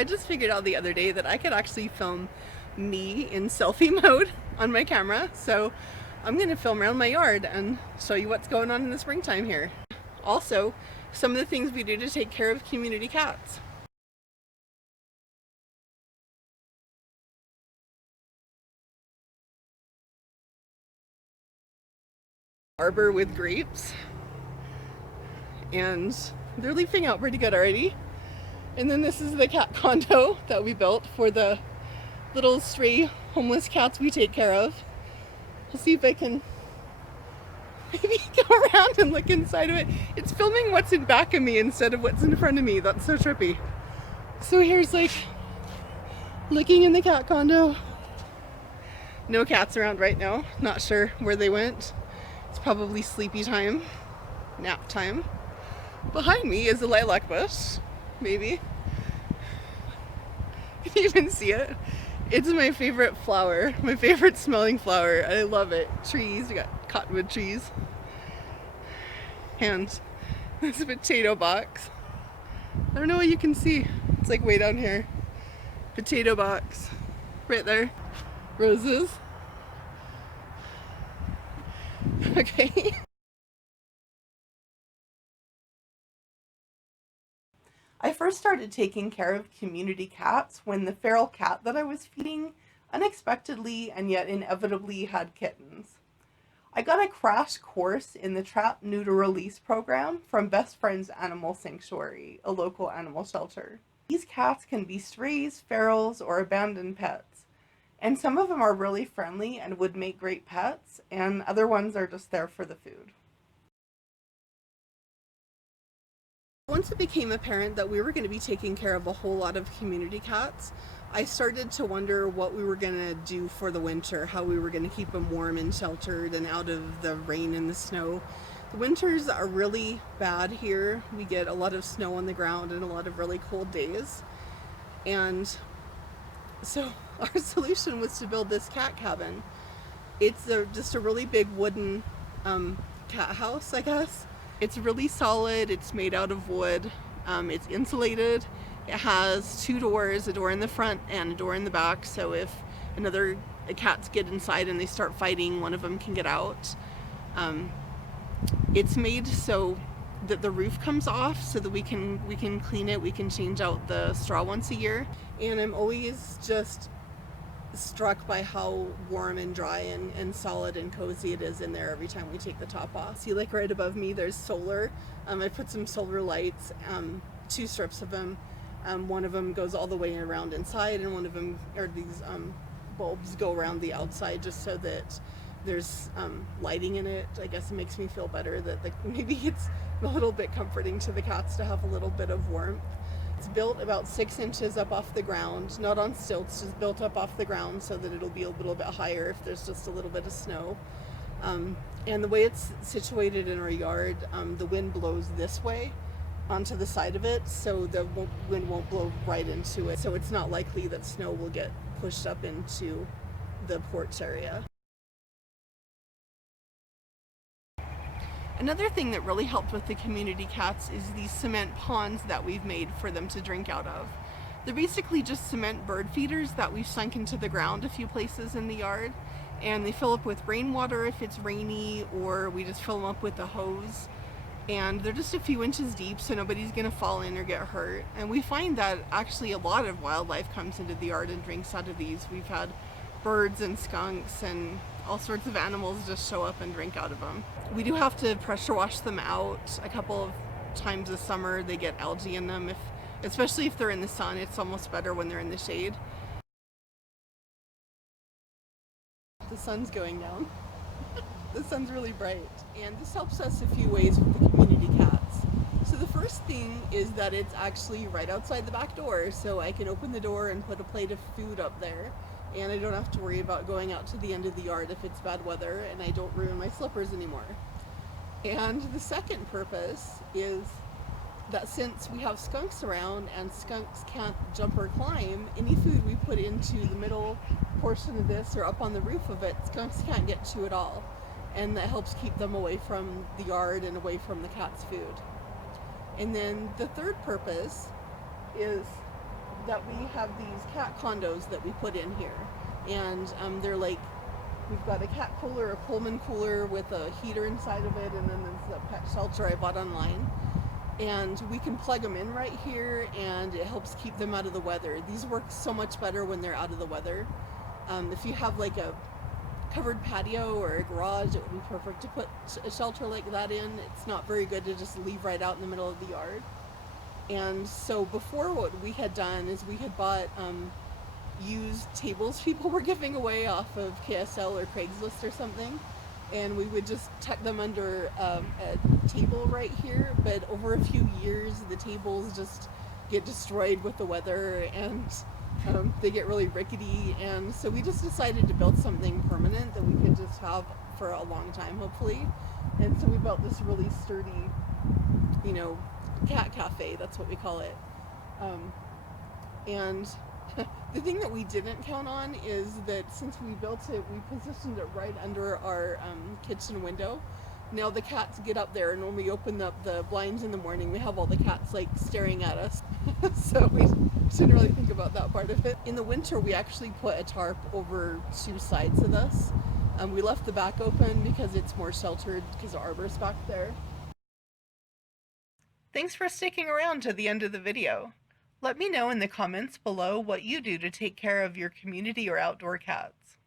I just figured out the other day that I could actually film me in selfie mode on my camera. So I'm going to film around my yard and show you what's going on in the springtime here. Also, some of the things we do to take care of community cats. Arbor with grapes, and they're leafing out pretty good already. And then this is the cat condo that we built for the little stray homeless cats we take care of. I'll see if I can maybe go around and look inside of it. It's filming what's in back of me instead of what's in front of me. That's so trippy. So here's like looking in the cat condo. No cats around right now. Not sure where they went. It's probably sleepy time, nap time. Behind me is a lilac bush, maybe. You can even see it. It's my favorite flower, my favorite smelling flower. I love it. Trees, we got cottonwood trees. And there's a potato box. I don't know what you can see. It's like way down here. Potato box, right there. Roses. Okay. I first started taking care of community cats when the feral cat that I was feeding unexpectedly and yet inevitably had kittens. I got a crash course in the Trap, Neuter, Release program from Best Friends Animal Sanctuary, a local animal shelter. These cats can be strays, ferals, or abandoned pets. And some of them are really friendly and would make great pets, and other ones are just there for the food. Once it became apparent that we were going to be taking care of a whole lot of community cats, I started to wonder what we were going to do for the winter, how we were going to keep them warm and sheltered and out of the rain and the snow. The winters are really bad here. We get a lot of snow on the ground and a lot of really cold days. And so our solution was to build this cat cabin. It's just a really big wooden cat house, I guess. It's really solid. It's made out of wood. It's insulated. It has two doors, a door in the front and a door in the back. So if cats get inside and they start fighting, one of them can get out. It's made so that the roof comes off so that we can clean it. We can change out the straw once a year. And I'm always just struck by how warm and dry and solid and cozy it is in there every time we take the top off. See, like right above me there's solar. I put some solar lights, 2 strips of them. One of them goes all the way around inside, and one of them, or these bulbs go around the outside just so that there's lighting in it. I guess it makes me feel better that maybe it's a little bit comforting to the cats to have a little bit of warmth. It's built about 6 inches up off the ground, not on stilts, just built up off the ground so that it'll be a little bit higher if there's just a little bit of snow. And the way it's situated in our yard, the wind blows this way onto the side of it, so the wind won't blow right into it. So it's not likely that snow will get pushed up into the porch area. Another thing that really helped with the community cats is these cement ponds that we've made for them to drink out of. They're basically just cement bird feeders that we've sunk into the ground a few places in the yard, and they fill up with rainwater if it's rainy, or we just fill them up with a hose. And they're just a few inches deep, so nobody's gonna fall in or get hurt. And we find that actually a lot of wildlife comes into the yard and drinks out of these. We've had birds and skunks and all sorts of animals just show up and drink out of them. We do have to pressure wash them out a couple of times this summer. They get algae in them, especially if they're in the sun. It's almost better when they're in the shade. The sun's going down. The sun's really bright. And this helps us a few ways with the community cats. So the first thing is that it's actually right outside the back door, so I can open the door and put a plate of food up there. And I don't have to worry about going out to the end of the yard if it's bad weather, and I don't ruin my slippers anymore. And the second purpose is that since we have skunks around and skunks can't jump or climb, any food we put into the middle portion of this or up on the roof of it, skunks can't get to at all. And that helps keep them away from the yard and away from the cat's food. And then the third purpose is that we have these cat condos that we put in here, and they're like, we've got a cat cooler, a Pullman cooler with a heater inside of it, and then there's a pet shelter I bought online. And we can plug them in right here, and it helps keep them out of the weather. These work so much better when they're out of the weather. If you have like a covered patio or a garage, it would be perfect to put a shelter like that in. It's not very good to just leave right out in the middle of the yard. And so before, what we had done is we had bought used tables people were giving away off of KSL or Craigslist or something, and we would just tuck them under a table right here. But over a few years, the tables just get destroyed with the weather, and they get really rickety. And so we just decided to build something permanent that we could just have for a long time, hopefully. And so we built this really sturdy, you know, cat cafe. That's what we call it. And the thing that we didn't count on is that since we built it, we positioned it right under our kitchen window. Now the cats get up there, and when we open up the blinds in the morning, we have all the cats like staring at us. So we didn't really think about that part of it. In the winter, we actually put a tarp over two sides of this. We left the back open because it's more sheltered because the arbor's back there. Thanks for sticking around to the end of the video. Let me know in the comments below what you do to take care of your community or outdoor cats.